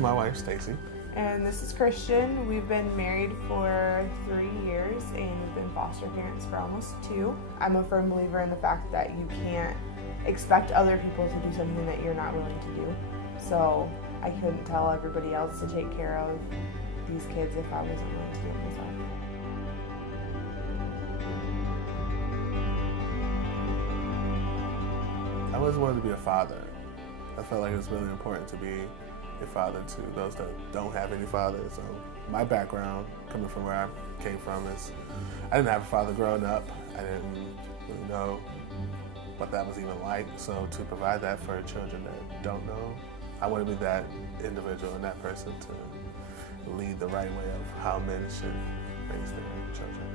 my wife, Stacy. And this is Christian. We've been married for 3 years and we've been foster parents for almost 2. I'm a firm believer in the fact that you can't expect other people to do something that you're not willing to do. So I couldn't tell everybody else to take care of these kids if I wasn't willing to do it myself. I always wanted to be a father. I felt like it was really important to be a father to those that don't have any fathers. My background, coming from where I came from, is I didn't have a father growing up. I didn't really know what that was even like. So to provide that for children that don't know, I want to be that individual and that person to lead the right way of how men should raise their children.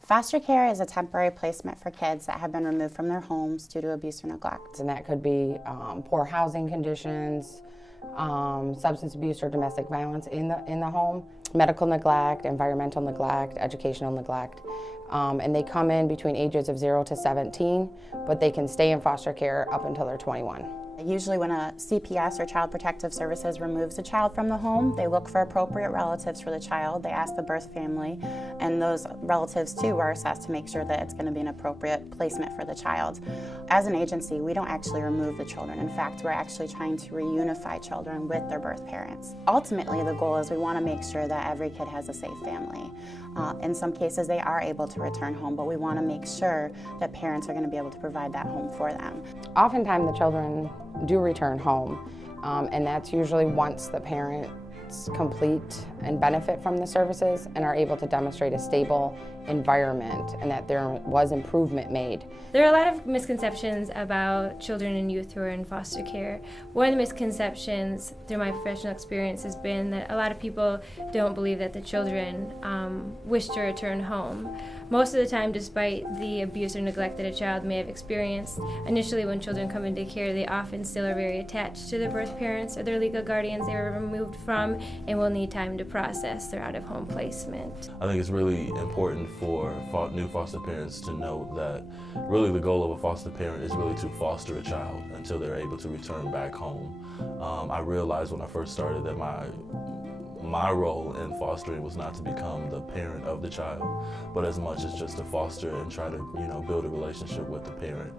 Foster care is a temporary placement for kids that have been removed from their homes due to abuse or neglect. And that could be poor housing conditions, substance abuse or domestic violence in the home, medical neglect, environmental neglect, educational neglect. And they come in between ages of 0 to 17, but they can stay in foster care up until they're 21. Usually when a CPS or Child Protective Services removes a child from the home, they look for appropriate relatives for the child. They ask the birth family, and those relatives too are assessed to make sure that it's going to be an appropriate placement for the child. As an agency, we don't actually remove the children. In fact, we're actually trying to reunify children with their birth parents. Ultimately, the goal is we want to make sure that every kid has a safe family. In some cases, they are able to return home, but we want to make sure that parents are going to be able to provide that home for them. Oftentimes, the children do return home, and that's usually once the parents complete and benefit from the services and are able to demonstrate a stable environment and that there was improvement made. There are a lot of misconceptions about children and youth who are in foster care. One of the misconceptions through my professional experience has been that a lot of people don't believe that the children wish to return home. Most of the time, despite the abuse or neglect that a child may have experienced, initially when children come into care, they often still are very attached to their birth parents or their legal guardians they were removed from and will need time to process their out-of-home placement. I think it's really important for new foster parents to know that really the goal of a foster parent is really to foster a child until they're able to return back home. I realized when I first started that my role in fostering was not to become the parent of the child, but as much as just to foster and try to, build a relationship with the parent.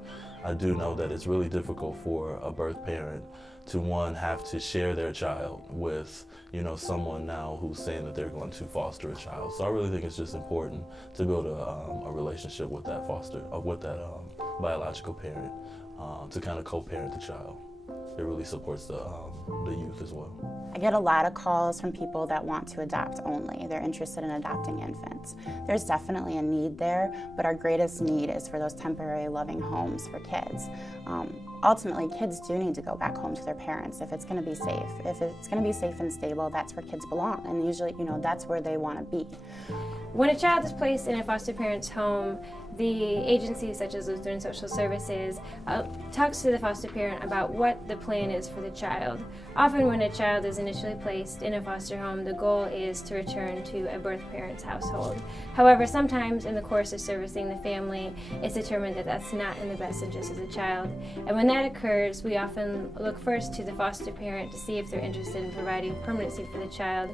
I do know that it's really difficult for a birth parent to, one, have to share their child with, someone now who's saying that they're going to foster a child. So I really think it's just important to build a relationship with that biological parent, to kind of co-parent the child. It really supports the youth as well. I get a lot of calls from people that want to adopt only. They're interested in adopting infants. There's definitely a need there, but our greatest need is for those temporary loving homes for kids. Ultimately, kids do need to go back home to their parents if it's going to be safe. If it's going to be safe and stable, that's where kids belong, and usually, that's where they want to be. When a child is placed in a foster parent's home, the agencies such as Lutheran Social Services talks to the foster parent about what the plan is for the child. Often when a child is initially placed in a foster home, the goal is to return to a birth parent's household. However, sometimes in the course of servicing the family, it's determined that that's not in the best interest of the child. And when that occurs, we often look first to the foster parent to see if they're interested in providing permanency for the child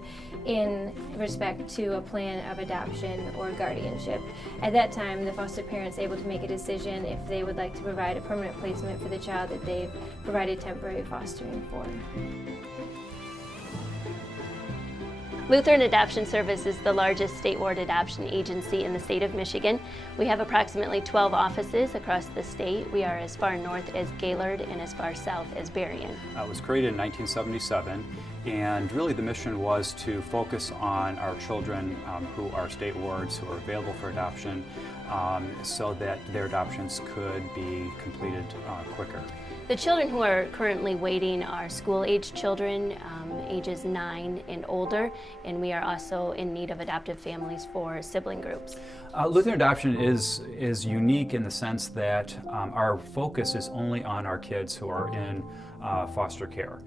in respect to a plan of adoption or guardianship. At that time, the foster parent is able to make a decision if they would like to provide a permanent placement for the child that they've provided temporary fostering for. Lutheran Adoption Service is the largest statewide adoption agency in the state of Michigan. We have approximately 12 offices across the state. We are as far north as Gaylord and as far south as Berrien. It was created in 1977, and really the mission was to focus on our children who are state wards, who are available for adoption, so that their adoptions could be completed quicker. The children who are currently waiting are school-age children, ages 9 and older, and we are also in need of adoptive families for sibling groups. Lutheran adoption is unique in the sense that our focus is only on our kids who are in foster care.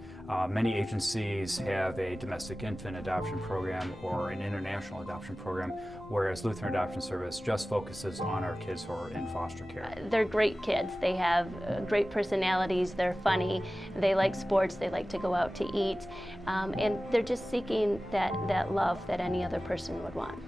Many agencies have a domestic infant adoption program or an international adoption program, whereas Lutheran Adoption Service just focuses on our kids who are in foster care. They're great kids. They have great personalities. They're funny. They like sports. They like to go out to eat. And they're just seeking that love that any other person would want.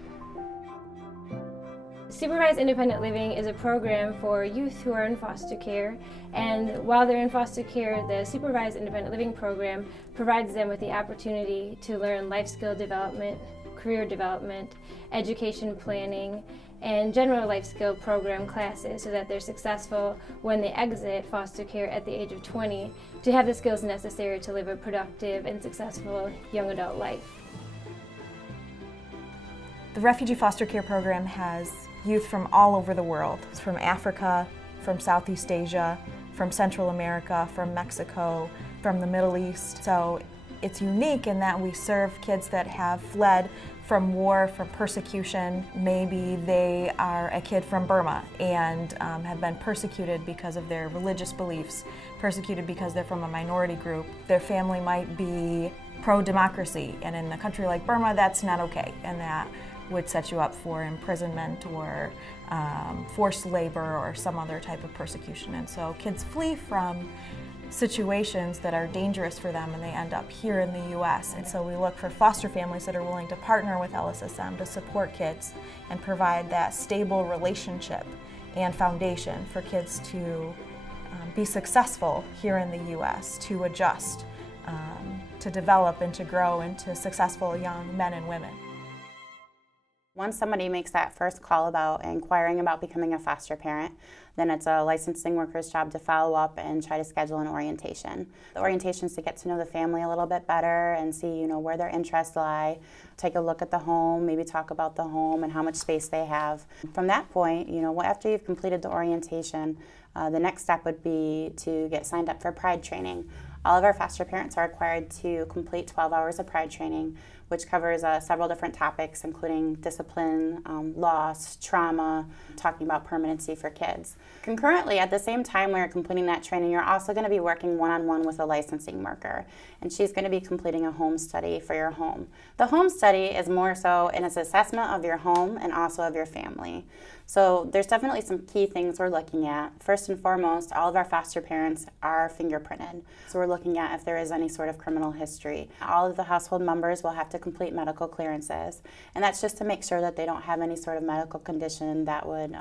Supervised Independent Living is a program for youth who are in foster care, and while they're in foster care, the Supervised Independent Living program provides them with the opportunity to learn life skill development, career development, education planning, and general life skill program classes so that they're successful when they exit foster care at the age of 20 to have the skills necessary to live a productive and successful young adult life. The Refugee Foster Care Program has youth from all over the world. It's from Africa, from Southeast Asia, from Central America, from Mexico, from the Middle East. So it's unique in that we serve kids that have fled from war, from persecution. Maybe they are a kid from Burma and have been persecuted because of their religious beliefs, persecuted because they're from a minority group. Their family might be pro-democracy, and in a country like Burma, that's not okay, and that would set you up for imprisonment or forced labor or some other type of persecution. And so kids flee from situations that are dangerous for them and they end up here in the U.S. And so we look for foster families that are willing to partner with LSSM to support kids and provide that stable relationship and foundation for kids to be successful here in the U.S., to adjust, to develop and to grow into successful young men and women. Once somebody makes that first call about inquiring about becoming a foster parent, then it's a licensing worker's job to follow up and try to schedule an orientation. The orientation is to get to know the family a little bit better and see, where their interests lie, take a look at the home, maybe talk about the home and how much space they have. From that point, after you've completed the orientation, the next step would be to get signed up for Pride training. All of our foster parents are required to complete 12 hours of Pride training, which covers several different topics, including discipline, loss, trauma, talking about permanency for kids. Concurrently, at the same time when you're completing that training, you're also going to be working one-on-one with a licensing worker, and she's going to be completing a home study for your home. The home study is more so an assessment of your home and also of your family. So there's definitely some key things we're looking at. First and foremost, all of our foster parents are fingerprinted. So we're looking at if there is any sort of criminal history. All of the household members will have to complete medical clearances. And that's just to make sure that they don't have any sort of medical condition that would,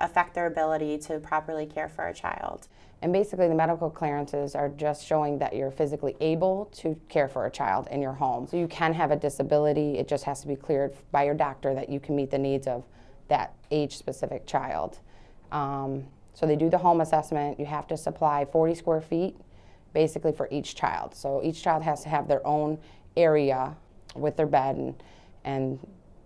affect their ability to properly care for a child. And basically the medical clearances are just showing that you're physically able to care for a child in your home. So you can have a disability, it just has to be cleared by your doctor that you can meet the needs of that age-specific child. So they do the home assessment. You have to supply 40 square feet basically for each child. So each child has to have their own area with their bed and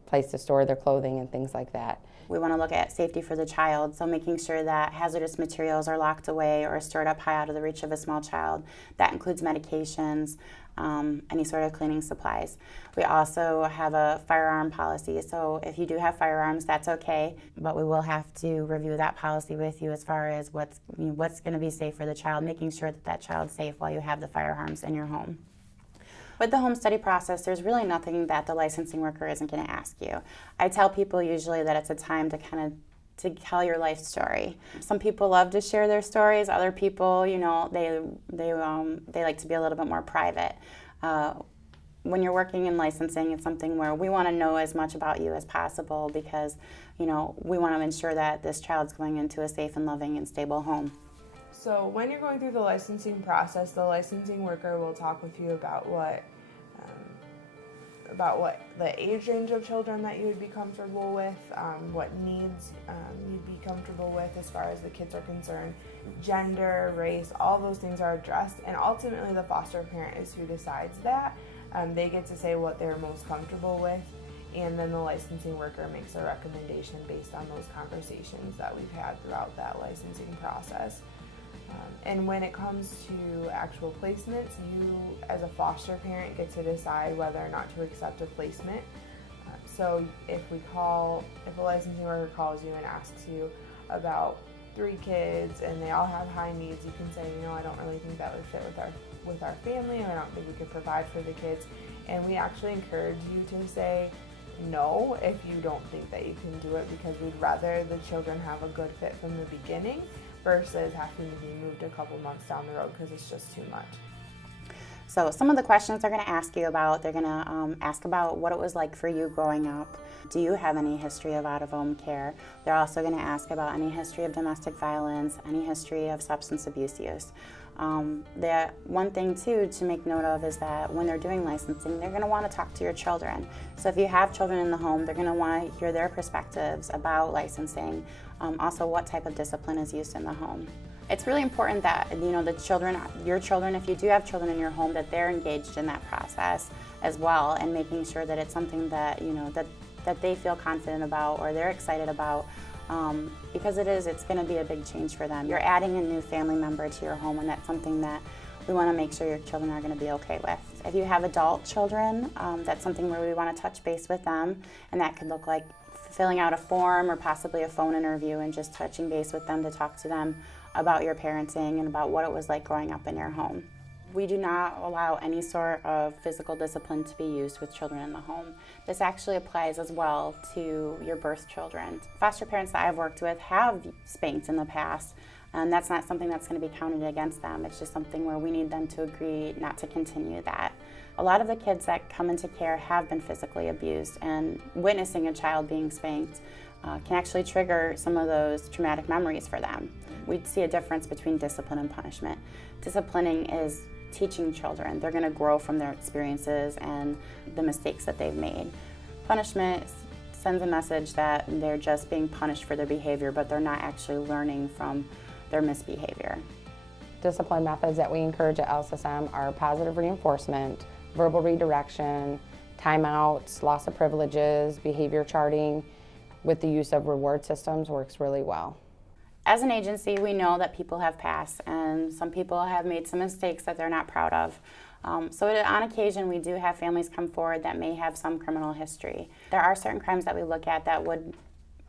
place to store their clothing and things like that. We want to look at safety for the child, so making sure that hazardous materials are locked away or stored up high out of the reach of a small child. That includes medications, any sort of cleaning supplies. We also have a firearm policy, so if you do have firearms, that's okay, but we will have to review that policy with you as far as what's going to be safe for the child, making sure that that child's safe while you have the firearms in your home. With the home study process, there's really nothing that the licensing worker isn't going to ask you. I tell people usually that it's a time to to tell your life story. Some people love to share their stories. Other people, they like to be a little bit more private. When you're working in licensing, it's something where we want to know as much about you as possible because, we want to ensure that this child's going into a safe and loving and stable home. So when you're going through the licensing process, the licensing worker will talk with you about what the age range of children that you would be comfortable with, what needs you'd be comfortable with as far as the kids are concerned, gender, race, all those things are addressed, and ultimately the foster parent is who decides that. They get to say what they're most comfortable with, and then the licensing worker makes a recommendation based on those conversations that we've had throughout that licensing process. And when it comes to actual placements, you as a foster parent get to decide whether or not to accept a placement. So if a licensing worker calls you and asks you about 3 kids and they all have high needs, you can say, I don't really think that would fit with our family, or I don't think we could provide for the kids. And we actually encourage you to say no if you don't think that you can do it, because we'd rather the children have a good fit from the beginning versus having to be moved a couple months down the road because it's just too much. So some of the questions they're going to ask you about, they're going to ask about what it was like for you growing up. Do you have any history of out-of-home care? They're also going to ask about any history of domestic violence, any history of substance abuse use. The one thing too to make note of is that when they're doing licensing, they're going to want to talk to your children. So if you have children in the home, they're going to want to hear their perspectives about licensing, also what type of discipline is used in the home. It's really important that the children, your children, if you do have children in your home, that they're engaged in that process as well, and making sure that it's something that that they feel confident about or they're excited about, because it's going to be a big change for them. You're adding a new family member to your home, and that's something that we want to make sure your children are going to be okay with. If you have adult children, that's something where we want to touch base with them, and that could look like filling out a form or possibly a phone interview and just touching base with them to talk to them about your parenting and about what it was like growing up in your home. We do not allow any sort of physical discipline to be used with children in the home. This actually applies as well to your birth children. Foster parents that I've worked with have spanked in the past, and that's not something that's going to be counted against them. It's just something where we need them to agree not to continue that. A lot of the kids that come into care have been physically abused, and witnessing a child being spanked can actually trigger some of those traumatic memories for them. We'd see a difference between discipline and punishment. Disciplining is teaching children. They're going to grow from their experiences and the mistakes that they've made. Punishment sends a message that they're just being punished for their behavior, but they're not actually learning from their misbehavior. Discipline methods that we encourage at LSSM are positive reinforcement, verbal redirection, timeouts, loss of privileges, behavior charting, with the use of reward systems works really well. As an agency, we know that people have passed, and some people have made some mistakes that they're not proud of. So on occasion, we do have families come forward that may have some criminal history. There are certain crimes that we look at that would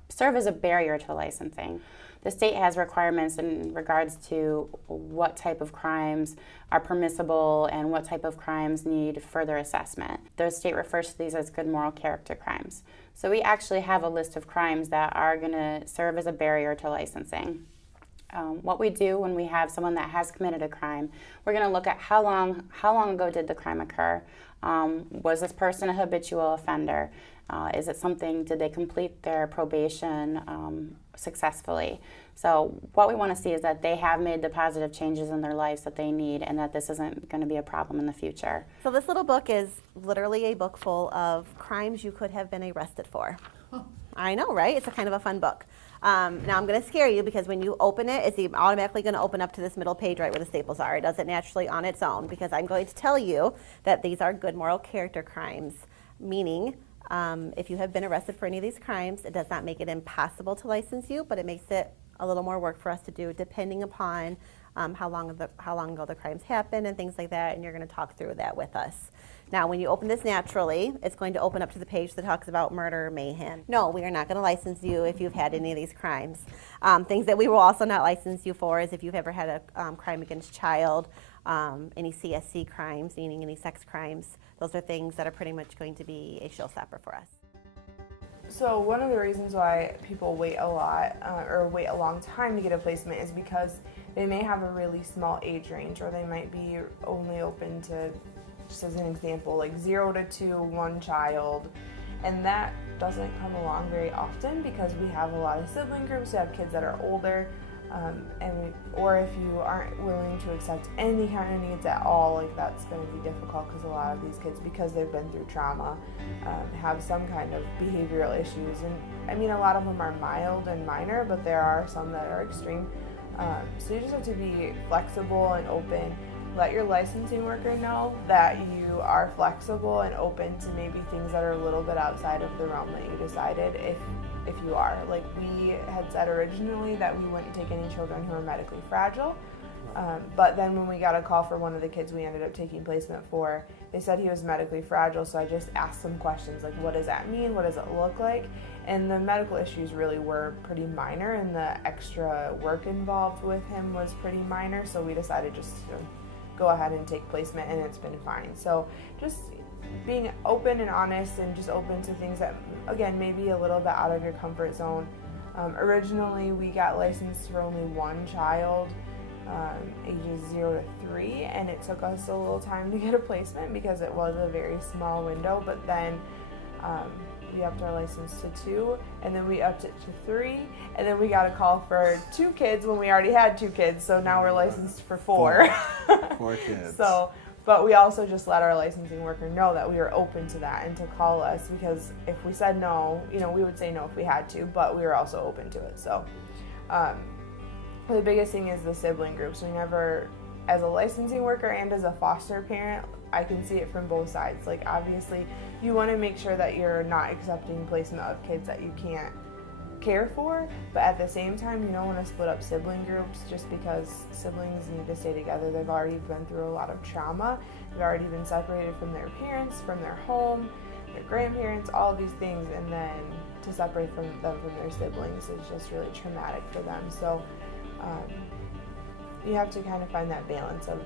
serve as a barrier to licensing. The state has requirements in regards to what type of crimes are permissible and what type of crimes need further assessment. The state refers to these as good moral character crimes. So we actually have a list of crimes that are going to serve as a barrier to licensing. What we do when we have someone that has committed a crime, we're going to look at how long ago did the crime occur? Was this person a habitual offender? Did they complete their probation successfully? So what we want to see is that they have made the positive changes in their lives that they need, and that this isn't going to be a problem in the future. So this little book is literally a book full of crimes you could have been arrested for. I know, right? It's a kind of a fun book. Now I'm going to scare you, because when you open it, it's automatically going to open up to this middle page right where the staples are. It does it naturally on its own, because I'm going to tell you that these are good moral character crimes, meaning if you have been arrested for any of these crimes, it does not make it impossible to license you, but it makes it a little more work for us to do, depending upon how long ago the crimes happened and things like that, and you're going to talk through that with us. Now, when you open this naturally, it's going to open up to the page that talks about murder, mayhem. No, we are not going to license you if you've had any of these crimes. Things that we will also not license you for is if you've ever had a crime against child, any CSC crimes, meaning any sex crimes. Those are things that are pretty much going to be a showstopper for us. So one of the reasons why people wait a lot or wait a long time to get a placement is because they may have a really small age range, or they might be only open to, just as an example, like 0 to 2, one child. And that doesn't come along very often, because we have a lot of sibling groups that have kids that are older, or if you aren't willing to accept any kind of needs at all, like that's going to be difficult, because a lot of these kids, because they've been through trauma, have some kind of behavioral issues. And I mean, a lot of them are mild and minor, but there are some that are extreme. So you just have to be flexible and open. Let your licensing worker know that you are flexible and open to maybe things that are a little bit outside of the realm that you decided, if you are. Like we had said originally that we wouldn't take any children who are medically fragile, but then when we got a call for one of the kids we ended up taking placement for, they said he was medically fragile, so I just asked some questions like, what does that mean? What does it look like? And the medical issues really were pretty minor, and the extra work involved with him was pretty minor, so we decided just to go ahead and take placement, and it's been fine. So just being open and honest and just open to things that, again, maybe a little bit out of your comfort zone. Originally, we got licensed for only one child, ages 0 to 3, and it took us a little time to get a placement because it was a very small window, but then we upped our license to 2, and then we upped it to 3, and then we got a call for 2 kids when we already had 2 kids, so now we're licensed for 4. 4 kids. So, but we also just let our licensing worker know that we were open to that and to call us, because if we said no, you know, we would say no if we had to, but we were also open to it. So the biggest thing is the sibling groups. We never, as a licensing worker and as a foster parent, I can see it from both sides. Like, obviously, you want to make sure that you're not accepting placement of kids that you can't care for, but at the same time, you don't want to split up sibling groups just because siblings need to stay together. They've already been through a lot of trauma. They've already been separated from their parents, from their home, their grandparents, all of these things, and then to separate them from their siblings is just really traumatic for them. So you have to kind of find that balance of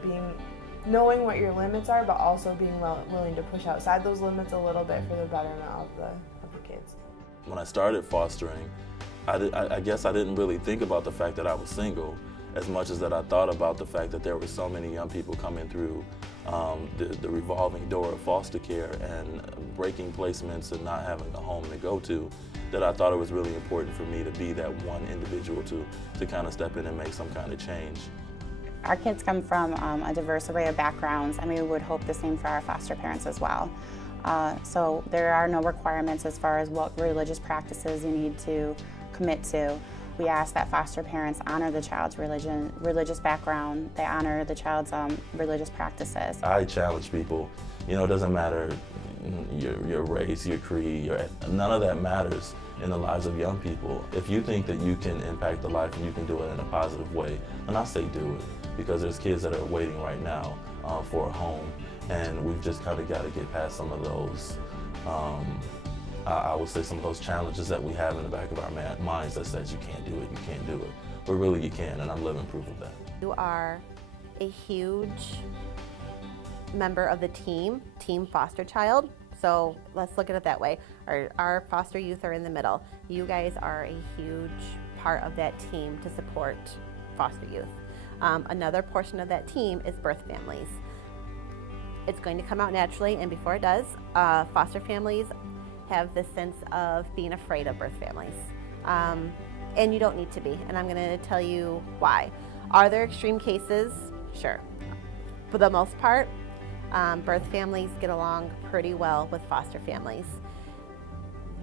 knowing what your limits are, but also being willing to push outside those limits a little bit for the betterment of the kids. When I started fostering, I guess I didn't really think about the fact that I was single as much as that I thought about the fact that there were so many young people coming through the revolving door of foster care and breaking placements and not having a home to go to, that I thought it was really important for me to be that one individual to kind of step in and make some kind of change. Our kids come from a diverse array of backgrounds, and we would hope the same for our foster parents as well. So there are no requirements as far as what religious practices you need to commit to. We ask that foster parents honor the child's religious background. They honor the child's religious practices. I challenge people, you know, it doesn't matter your race, your creed, none of that matters in the lives of young people. If you think that you can impact the life and you can do it in a positive way, then I say do it, because there's kids that are waiting right now for a home, and we've just kind of got to get past some of those, I would say some of those challenges that we have in the back of our minds that says you can't do it, you can't do it. But really you can, and I'm living proof of that. You are a huge member of the team foster child. So let's look at it that way. Our foster youth are in the middle. You guys are a huge part of that team to support foster youth. Another portion of that team is birth families. It's going to come out naturally, and before it does, foster families have this sense of being afraid of birth families. And you don't need to be, and I'm going to tell you why. Are there extreme cases? Sure. For the most part, birth families get along pretty well with foster families.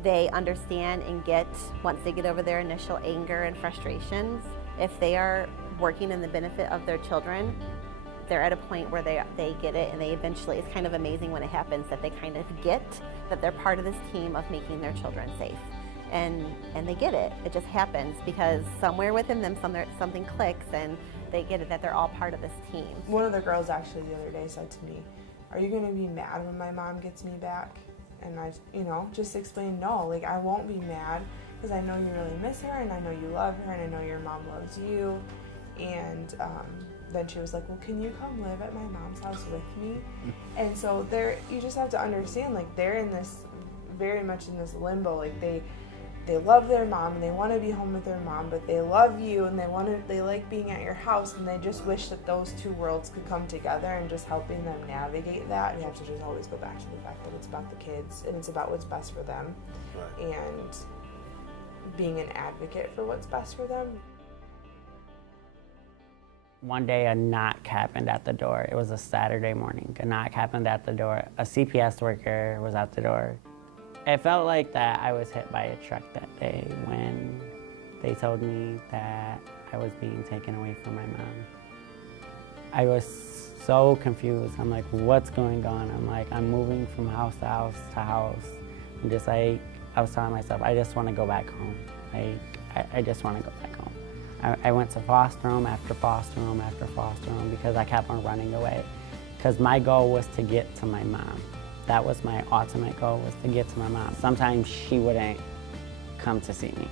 They understand and get, once they get over their initial anger and frustrations, if they are working in the benefit of their children, they're at a point where they get it, and they eventually, it's kind of amazing when it happens that they kind of get that they're part of this team of making their children safe. And they get it. It just happens because somewhere within them something clicks, and they get it that they're all part of this team. One of the girls actually the other day said to me, "Are you going to be mad when my mom gets me back?" And I, just explained, no, like, I won't be mad because I know you really miss her, and I know you love her, and I know your mom loves you. And then she was like, "Well, can you come live at my mom's house with me?" And so you just have to understand, like, they're in this, very much in this limbo. Like, they love their mom and they want to be home with their mom, but they love you and they like being at your house, and they just wish that those two worlds could come together, and just helping them navigate that. We have to just always go back to the fact that it's about the kids and it's about what's best for them, right, and being an advocate for what's best for them. One day a knock happened at the door. It was a Saturday morning. A knock happened at the door. A CPS worker was at the door. It felt like that I was hit by a truck that day when they told me that I was being taken away from my mom. I was so confused. I'm like, what's going on? I'm like, I'm moving from house to house to house. I'm just like, I was telling myself, I just want to go back home. I just want to go back home. I went to foster home after foster home after foster home because I kept on running away. Because my goal was to get to my mom. That was my ultimate goal, was to get to my mom. Sometimes she wouldn't come to see me.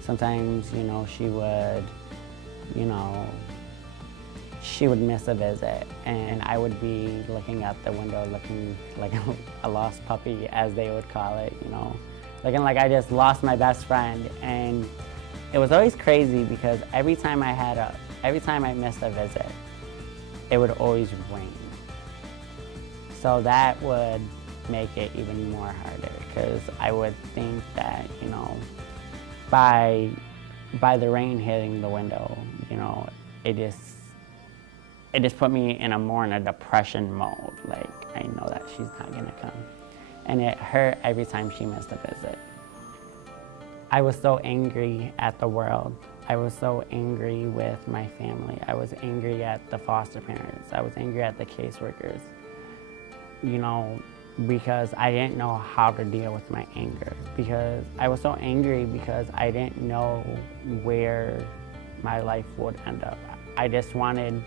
Sometimes, she would, she would miss a visit, and I would be looking out the window looking like a lost puppy, as they would call it, you know, looking like I just lost my best friend. And it was always crazy because every time I missed a visit, it would always rain. So that would make it even more harder, because I would think that, you know, by the rain hitting the window, you know, it just put me in a depression mode. Like, I know that she's not gonna come. And it hurt every time she missed a visit. I was so angry at the world. I was so angry with my family. I was angry at the foster parents. I was angry at the caseworkers, you know, because I didn't know how to deal with my anger. Because I was so angry because I didn't know where my life would end up. I just wanted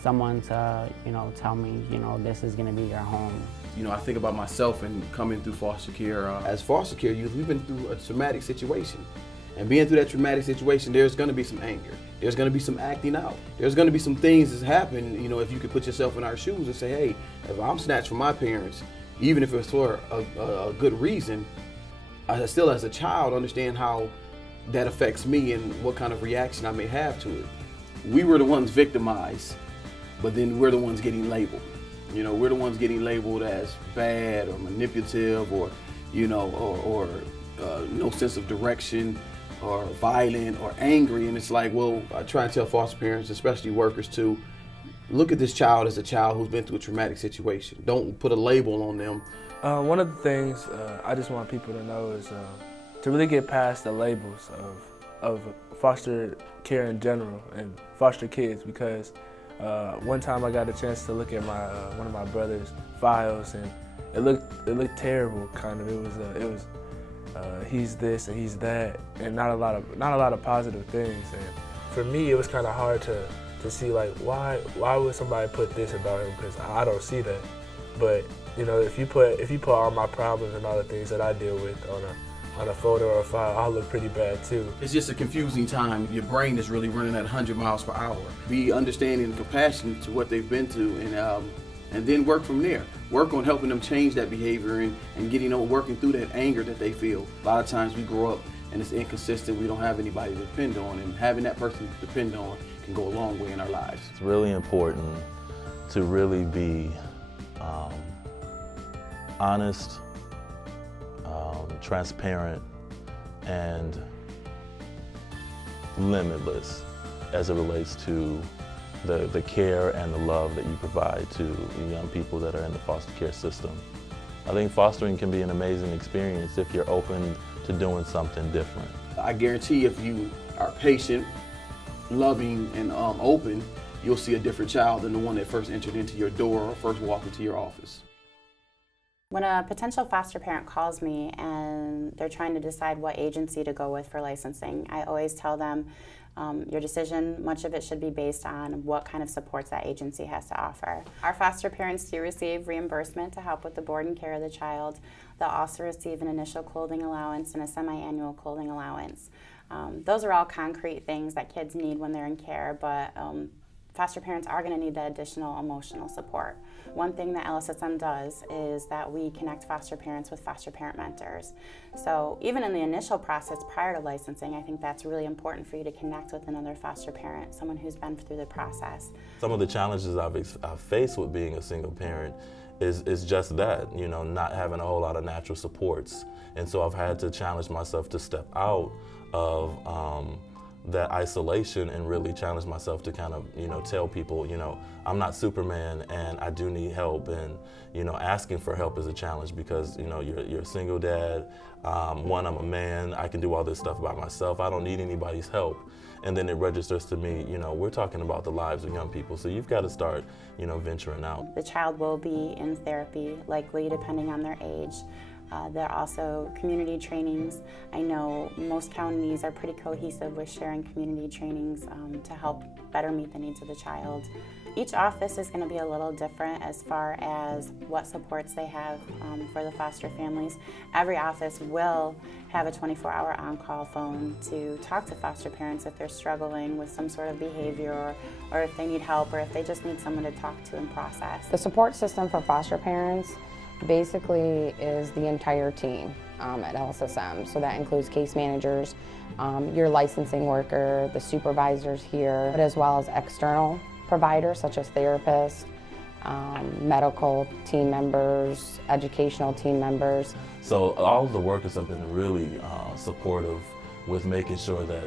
someone to, you know, tell me, you know, this is gonna be your home. You know, I think about myself and coming through foster care. As foster care youth, we've been through a traumatic situation. And being through that traumatic situation, there's gonna be some anger. There's gonna be some acting out. There's gonna be some things that happen, you know, if you could put yourself in our shoes and say, hey, if I'm snatched from my parents, even if it's for a good reason, I still as a child understand how that affects me and what kind of reaction I may have to it. We were the ones victimized, but then we're the ones getting labeled. You know, we're the ones getting labeled as bad or manipulative or, you know, or no sense of direction or violent or angry. And it's like, well, I try and tell foster parents, especially workers too, look at this child as a child who's been through a traumatic situation. Don't put a label on them. One of the things I just want people to know is to really get past the labels of foster care in general and foster kids, because one time I got a chance to look at my one of my brother's files, and it looked terrible. Kind of, it was he's this and he's that, and not a lot of positive things. And for me, it was kind of hard to see, like, why would somebody put this about him, because I don't see that. But you know, if you put all my problems and all the things that I deal with on a photo or a file, I'll look pretty bad too. It's just a confusing time. Your brain is really running at 100 miles per hour. Be understanding and compassionate to what they've been through, and then work from there. Work on helping them change that behavior and getting over working through that anger that they feel. A lot of times we grow up and it's inconsistent. We don't have anybody to depend on, and having that person to depend on can go a long way in our lives. It's really important to really be honest, transparent, and limitless as it relates to the care and the love that you provide to young people that are in the foster care system. I think fostering can be an amazing experience if you're open to doing something different. I guarantee if you are patient, loving, and open, you'll see a different child than the one that first entered into your door or first walked into your office. When a potential foster parent calls me and they're trying to decide what agency to go with for licensing, I always tell them your decision, much of it should be based on what kind of supports that agency has to offer. Our foster parents do receive reimbursement to help with the board and care of the child. They'll also receive an initial clothing allowance and a semi-annual clothing allowance. Those are all concrete things that kids need when they're in care, but foster parents are going to need the additional emotional support. One thing that LSSM does is that we connect foster parents with foster parent mentors. So even in the initial process prior to licensing, I think that's really important for you to connect with another foster parent, someone who's been through the process. Some of the challenges I've faced with being a single parent is just that, you know, not having a whole lot of natural supports. And so I've had to challenge myself to step out of that isolation and really challenge myself to kind of, you know, tell people, you know, I'm not Superman and I do need help, and, you know, asking for help is a challenge because, you know, you're a single dad. One, I'm a man, I can do all this stuff by myself. I don't need anybody's help. And then it registers to me, you know, we're talking about the lives of young people, so you've got to start, you know, venturing out. The child will be in therapy, likely depending on their age. There are also community trainings. I know most counties are pretty cohesive with sharing community trainings to help better meet the needs of the child. Each office is going to be a little different as far as what supports they have for the foster families. Every office will have a 24-hour on-call phone to talk to foster parents if they're struggling with some sort of behavior, or if they need help, or if they just need someone to talk to and process. The support system for foster parents basically is the entire team at LSSM. So that includes case managers, your licensing worker, the supervisors here, but as well as external providers such as therapists, medical team members, educational team members. So all of the workers have been really supportive with making sure that,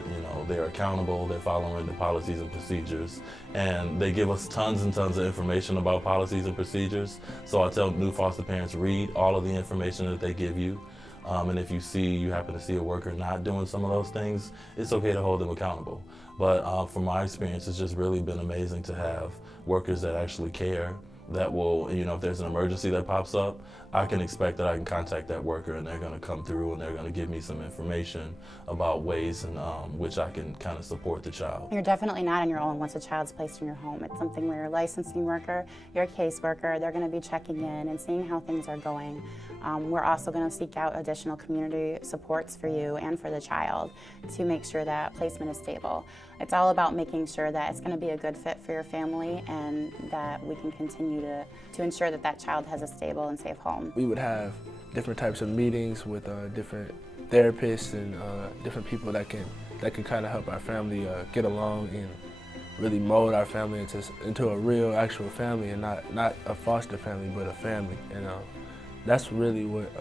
they're accountable, they're following the policies and procedures, and they give us tons and tons of information about policies and procedures. So I tell new foster parents, read all of the information that they give you. And if you happen to see a worker not doing some of those things, it's okay to hold them accountable. But from my experience, it's just really been amazing to have workers that actually care, that will, if there's an emergency that pops up, I can expect that I can contact that worker and they're going to come through and they're going to give me some information about ways in which I can kind of support the child. You're definitely not on your own once a child's placed in your home. It's something where your licensing worker, your caseworker, they're going to be checking in and seeing how things are going. We're also going to seek out additional community supports for you and for the child to make sure that placement is stable. It's all about making sure that it's going to be a good fit for your family and that we can continue to ensure that that child has a stable and safe home. We would have different types of meetings with different therapists and different people that can kind of help our family get along and really mold our family into a real, actual family, and not a foster family, but a family. And that's really what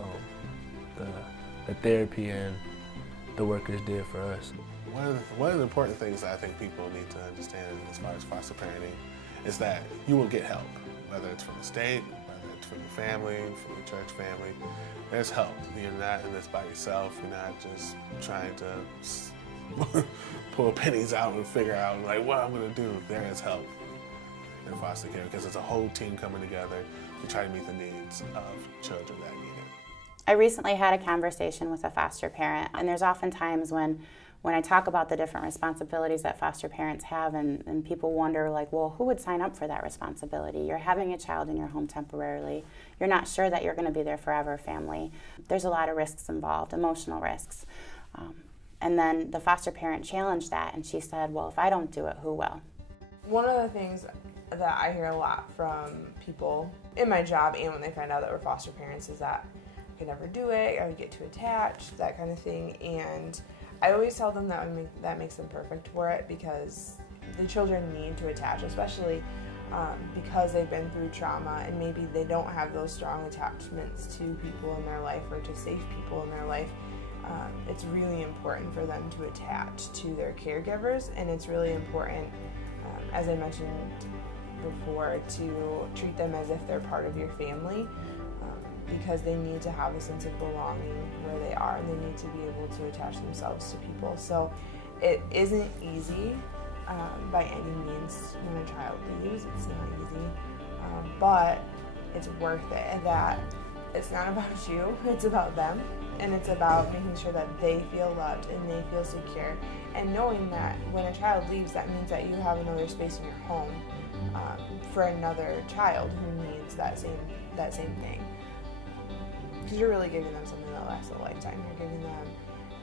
the therapy and the workers did for us. One of the important things that I think people need to understand as far as foster parenting is that you will get help, whether it's from the state, whether it's from the family, from the church family. There's help. You're not in this by yourself. You're not just trying to pull pennies out and figure out what I'm going to do. There is help in foster care because it's a whole team coming together to try to meet the needs of children that need it. I recently had a conversation with a foster parent, and there's often times when I talk about the different responsibilities that foster parents have, and people wonder, well, who would sign up for that responsibility? You're having a child in your home temporarily. You're not sure that you're going to be there forever, family. There's a lot of risks involved, emotional risks. And then the foster parent challenged that, and she said, well, if I don't do it, who will? One of the things that I hear a lot from people in my job and when they find out that we're foster parents is that I could never do it, I would get too attached, that kind of thing. And I always tell them that makes them perfect for it, because the children need to attach, especially because they've been through trauma and maybe they don't have those strong attachments to people in their life or to safe people in their life. It's really important for them to attach to their caregivers, and it's really important, as I mentioned before, to treat them as if they're part of your family. Because they need to have a sense of belonging where they are, and they need to be able to attach themselves to people. So it isn't easy by any means when a child leaves. It's not easy, but it's worth it. And that it's not about you, it's about them, and it's about making sure that they feel loved and they feel secure, and knowing that when a child leaves, that means that you have another space in your home for another child who needs that same thing. Because you're really giving them something that lasts a lifetime. You're giving them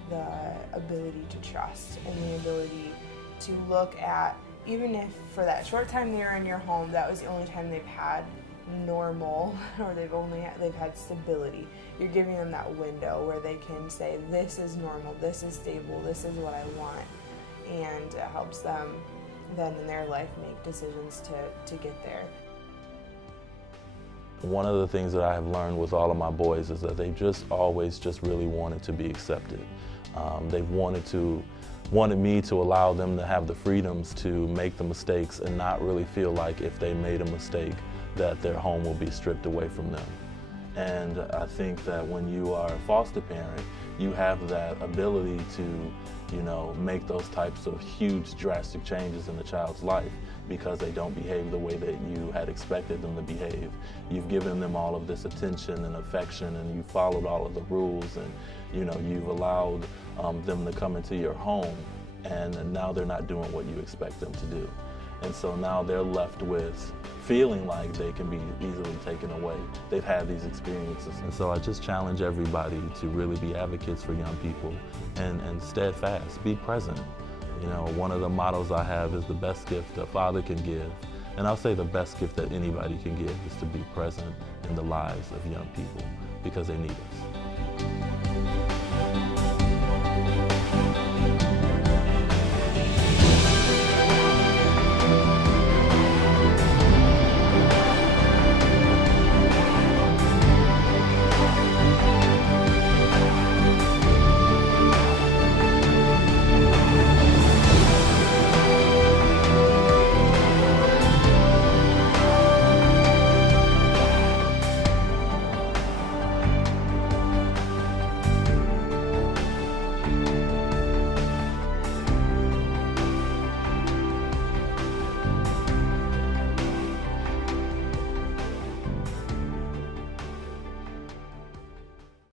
the ability to trust and the ability to look at, even if for that short time they were in your home, that was the only time they've had normal, or they've had stability. You're giving them that window where they can say, this is normal, this is stable, this is what I want. And it helps them then in their life make decisions to get there. One of the things that I have learned with all of my boys is that they've just always really wanted to be accepted. They've wanted me to allow them to have the freedoms to make the mistakes and not really feel like if they made a mistake that their home will be stripped away from them. And I think that when you are a foster parent, you have that ability to, make those types of huge, drastic changes in the child's life because they don't behave the way that you had expected them to behave. You've given them all of this attention and affection, and you've followed all of the rules, and you've allowed them to come into your home, and now they're not doing what you expect them to do. And so now they're left with feeling like they can be easily taken away. They've had these experiences. And so I just challenge everybody to really be advocates for young people and steadfast, be present. You know, one of the mottos I have is the best gift a father can give. And I'll say the best gift that anybody can give is to be present in the lives of young people because they need us.